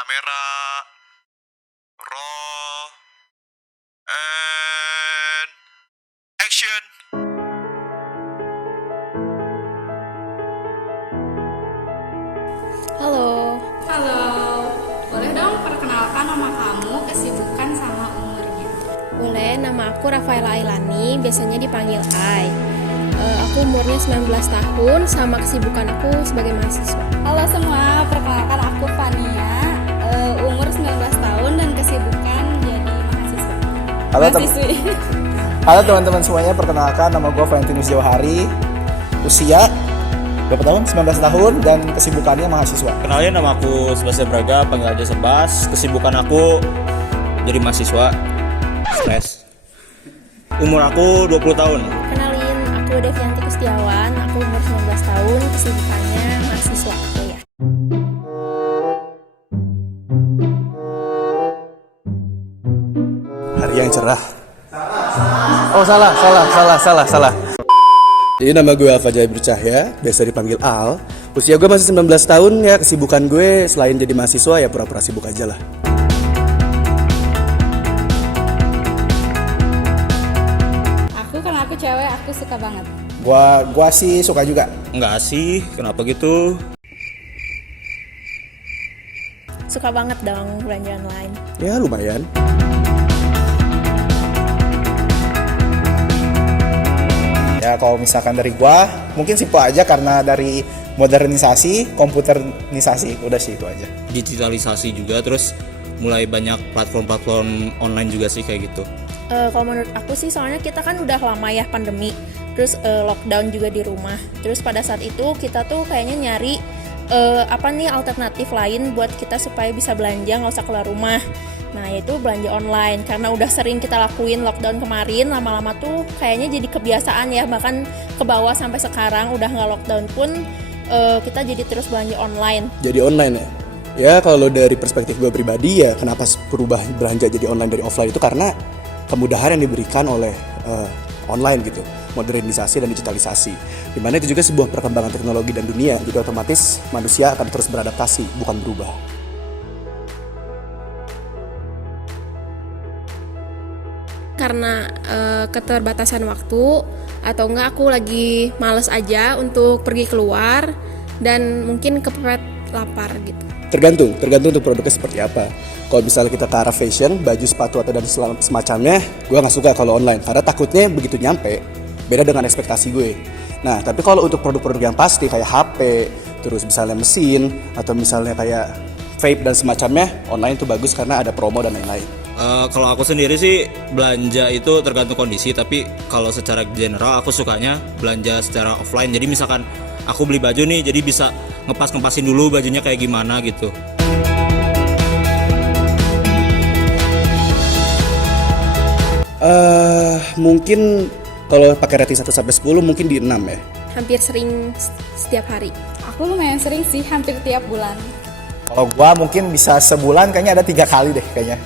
kamera, roll, and action. Halo. Halo, boleh dong perkenalkan nama kamu, kesibukan sama umurnya? Boleh, nama aku Rafaela Ailani, biasanya dipanggil Ai. Aku umurnya 19 tahun, sama kesibukan aku sebagai mahasiswa. Halo semua, perkenalkan aku Fania, umur 19 tahun dan kesibukan jadi mahasiswa. Halo, Mahasiswi. Halo teman-teman semuanya, perkenalkan nama gue Valentinus Jauhari. Usia berapa tahun? 19 tahun dan kesibukannya mahasiswa. Kenalin, nama aku Sebastian Braga, panggil aja Sebas. Kesibukan aku jadi mahasiswa, stres. Umur aku 20 tahun. Kenalin, aku Devianti Kustiawan, aku umur 19 tahun, kesibukannya mahasiswa kuliah. Hari yang cerah. Oh salah. Jadi nama gue Alfa Jaya Bercahya, biasa dipanggil Al. Usia gue masih 19 tahun ya, kesibukan gue selain jadi mahasiswa ya pura-pura sibuk aja lah. Karena aku cewek, aku suka banget. Gua sih suka juga. Enggak sih, kenapa gitu? Suka banget dong belanja online. Ya lumayan. Ya kalau misalkan dari gua, mungkin simpel aja karena dari modernisasi, komputerisasi, udah sih itu aja. Digitalisasi juga, terus mulai banyak platform-platform online juga sih kayak gitu. Kalau menurut aku sih, soalnya kita kan udah lama ya pandemi, terus lockdown juga di rumah. Terus pada saat itu kita tuh kayaknya nyari alternatif lain buat kita supaya bisa belanja nggak usah keluar rumah. Nah yaitu belanja online, karena udah sering kita lakuin lockdown kemarin, lama-lama tuh kayaknya jadi kebiasaan ya, bahkan ke bawah sampai sekarang udah nggak lockdown pun kita jadi terus belanja online. Jadi online ya? Ya kalau dari perspektif gue pribadi ya kenapa berubah belanja jadi online dari offline itu karena kemudahan yang diberikan oleh online gitu, modernisasi dan digitalisasi. Dimana itu juga sebuah perkembangan teknologi dan dunia, jadi otomatis manusia akan terus beradaptasi, bukan berubah. Karena keterbatasan waktu atau enggak aku lagi males aja untuk pergi keluar dan mungkin kepepet lapar gitu. Tergantung untuk produknya seperti apa. Kalau misalnya kita ke arah fashion, baju, sepatu atau dan semacamnya, gue nggak suka kalau online karena takutnya begitu nyampe beda dengan ekspektasi gue. Nah, tapi kalau untuk produk-produk yang pasti kayak HP, terus misalnya mesin atau misalnya kayak vape dan semacamnya, online tuh bagus karena ada promo dan lain-lain. Kalau aku sendiri sih belanja itu tergantung kondisi, tapi kalau secara general aku sukanya belanja secara offline. Jadi misalkan aku beli baju nih, jadi bisa ngepas-ngepasin dulu bajunya kayak gimana gitu. Mungkin kalau pakai rating 1 sampai 10 mungkin di 6 ya. Hampir sering setiap hari. Aku lumayan sering sih, hampir tiap bulan. Kalau gua mungkin bisa sebulan kayaknya ada 3 kali deh kayaknya.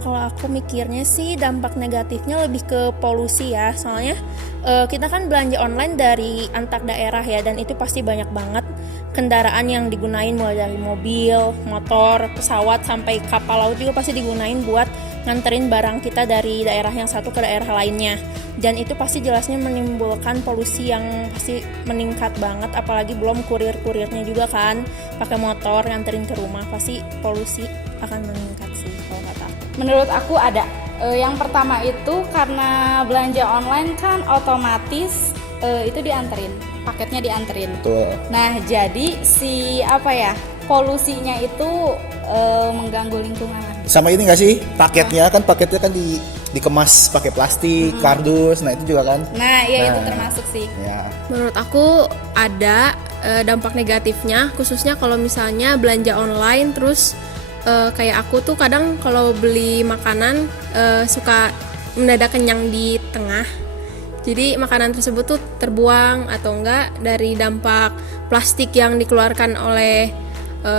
Kalau aku mikirnya sih dampak negatifnya lebih ke polusi ya, soalnya kita kan belanja online dari antar daerah ya, dan itu pasti banyak banget kendaraan yang digunain, mulai dari mobil, motor, pesawat sampai kapal laut juga pasti digunain buat nganterin barang kita dari daerah yang satu ke daerah lainnya, dan itu pasti jelasnya menimbulkan polusi yang pasti meningkat banget, apalagi belum kurir-kurirnya juga kan pakai motor nganterin ke rumah, pasti polusi akan meningkat sih kalau kata aku. Menurut aku ada. Yang pertama itu karena belanja online kan otomatis itu dianterin, paketnya dianterin. Betul. Nah jadi polusinya itu mengganggu lingkungan. Sama ini nggak sih paketnya kan dikemas pakai plastik, kardus, nah itu juga kan. Nah ya itu termasuk sih. Ya. Menurut aku ada dampak negatifnya, khususnya kalau misalnya belanja online terus kayak aku tuh kadang kalau beli makanan suka mendadak kenyang di tengah, jadi makanan tersebut tuh terbuang atau enggak dari dampak plastik yang dikeluarkan oleh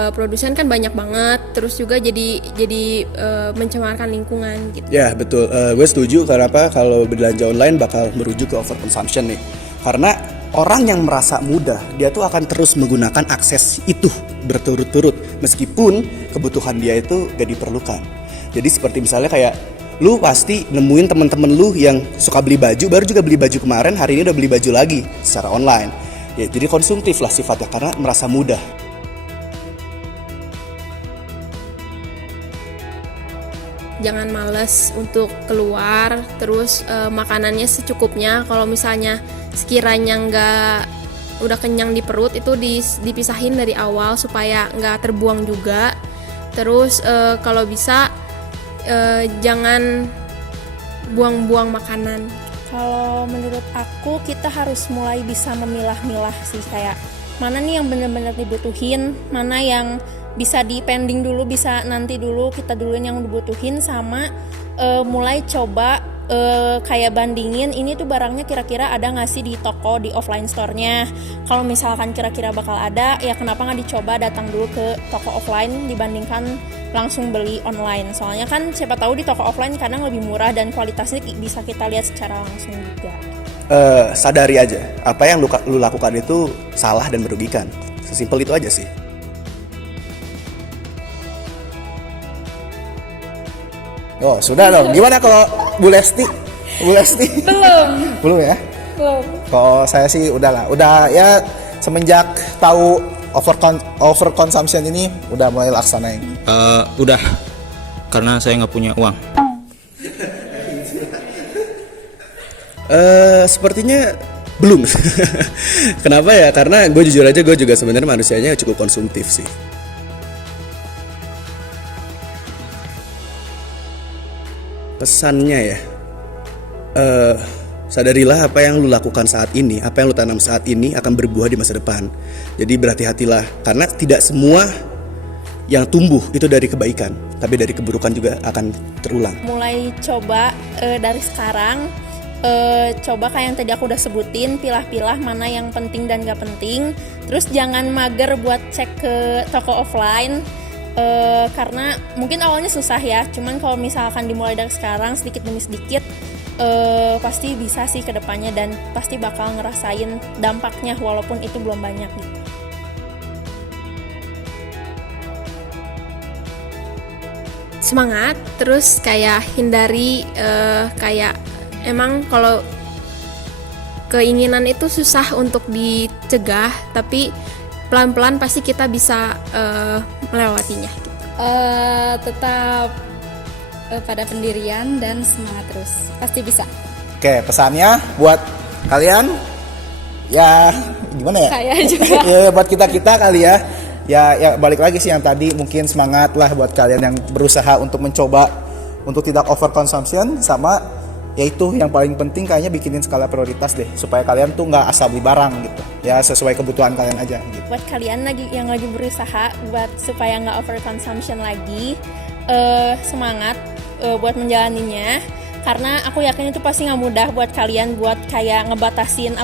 produsen kan banyak banget, terus juga jadi mencemarkan lingkungan gitu. Ya betul, gue setuju. Karena apa? Kalau belanja online bakal merujuk ke overconsumption nih. Karena orang yang merasa mudah, dia tuh akan terus menggunakan akses itu berturut-turut meskipun kebutuhan dia itu gak diperlukan. Jadi seperti misalnya kayak lu pasti nemuin teman-teman lu yang suka beli baju, baru juga beli baju kemarin, hari ini udah beli baju lagi secara online. Ya, jadi konsumtif lah sifatnya karena merasa mudah. Jangan males untuk keluar, terus makanannya secukupnya. Kalau misalnya sekiranya udah kenyang di perut, itu dipisahin dari awal supaya nggak terbuang juga. Terus kalau bisa jangan buang-buang makanan. Kalau menurut aku kita harus mulai bisa memilah-milah sih, kayak mana nih yang benar-benar dibutuhin, mana yang bisa di pending dulu, bisa nanti dulu, kita duluin yang dibutuhin, sama mulai coba kayak bandingin ini tuh barangnya kira-kira ada nggak sih di toko, di offline store-nya. Kalau misalkan kira-kira bakal ada, ya kenapa nggak dicoba datang dulu ke toko offline dibandingkan langsung beli online. Soalnya kan siapa tahu di toko offline kadang lebih murah dan kualitasnya bisa kita lihat secara langsung juga. Sadari aja apa yang lu lakukan itu salah dan merugikan. Sesimpel itu aja sih. Oh, sudah dong. Gimana kalau Bu Lesti? Bu Lesti? Belum ya? Belum. Kalau saya sih udahlah. Udah ya semenjak tahu overconsumption ini udah mulai laksanain. Udah, karena saya nggak punya uang. Sepertinya belum. Kenapa ya? Karena gue jujur aja, gue juga sebenarnya manusianya cukup konsumtif sih. Pesannya ya, sadarilah apa yang lu lakukan saat ini, apa yang lu tanam saat ini akan berbuah di masa depan. Jadi berhati-hatilah, karena tidak semua yang tumbuh itu dari kebaikan, tapi dari keburukan juga akan terulang. Mulai coba dari sekarang, coba kayak yang tadi aku udah sebutin, pilah-pilah mana yang penting dan gak penting. Terus jangan mager buat cek ke toko offline, karena mungkin awalnya susah ya, cuman kalau misalkan dimulai dari sekarang sedikit demi sedikit, pasti bisa sih ke depannya dan pasti bakal ngerasain dampaknya walaupun itu belum banyak gitu. Semangat, terus kayak hindari kayak emang kalau keinginan itu susah untuk dicegah, tapi pelan-pelan pasti kita bisa melewatinya gitu. Tetap pada pendirian dan semangat terus, pasti bisa. Oke, pesannya buat kalian ya gimana ya? Saya juga. Ya buat kita kali ya. Ya balik lagi sih yang tadi, mungkin semangat lah buat kalian yang berusaha untuk mencoba untuk tidak overconsumption, sama yaitu yang paling penting kayaknya bikinin skala prioritas deh supaya kalian tuh nggak asal beli barang gitu ya, sesuai kebutuhan kalian aja gitu. Buat kalian yang lagi berusaha buat supaya nggak overconsumption lagi, semangat buat menjalaninya, karena aku yakin itu pasti nggak mudah buat kalian buat kayak ngebatasin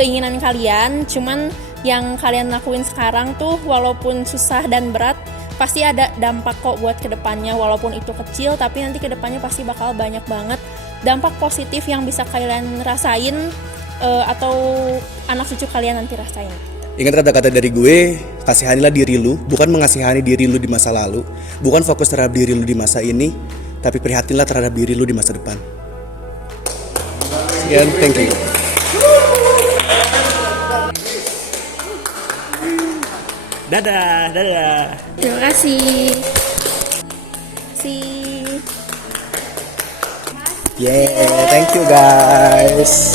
keinginan kalian. Cuman yang kalian lakuin sekarang tuh walaupun susah dan berat, pasti ada dampak kok buat kedepannya, walaupun itu kecil tapi nanti kedepannya pasti bakal banyak banget dampak positif yang bisa kalian rasain, atau anak cucu kalian nanti rasain. Ingat kata-kata dari gue, kasihanilah diri lu, bukan mengasihani diri lu di masa lalu, bukan fokus terhadap diri lu di masa ini, tapi prihatinlah terhadap diri lu di masa depan. Sekian, thank you. Dadah. Terima kasih. Yeah, thank you guys.